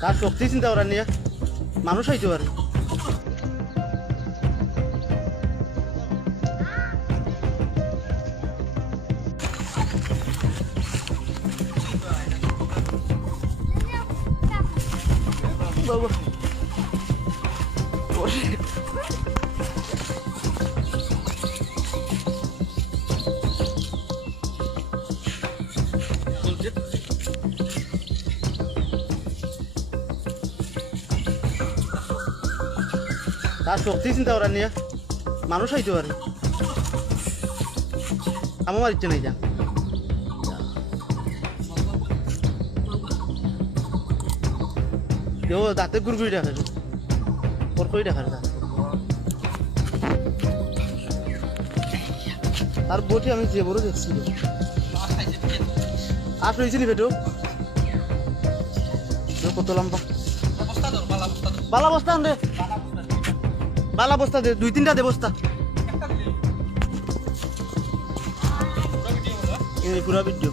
তার শক্তি চিন্তা করার নিয়ে মানুষ হইতে পারে। বাবা তার শক্তি চিন্তা করার নিয়ে মানুষ হইতে পারে। আমার ইচ্ছে নাই যা কেউ দাঁতে গুড়গুড়ি রাখে ওর কই রাখার তার বটি আমি যে বড় দেখছি আর রয়েছিলি বেটো কত লম্বা বালা বস্তা আন রে বালা বস্তা দে 2-3টা দে বস্তা পুরা ভিডিও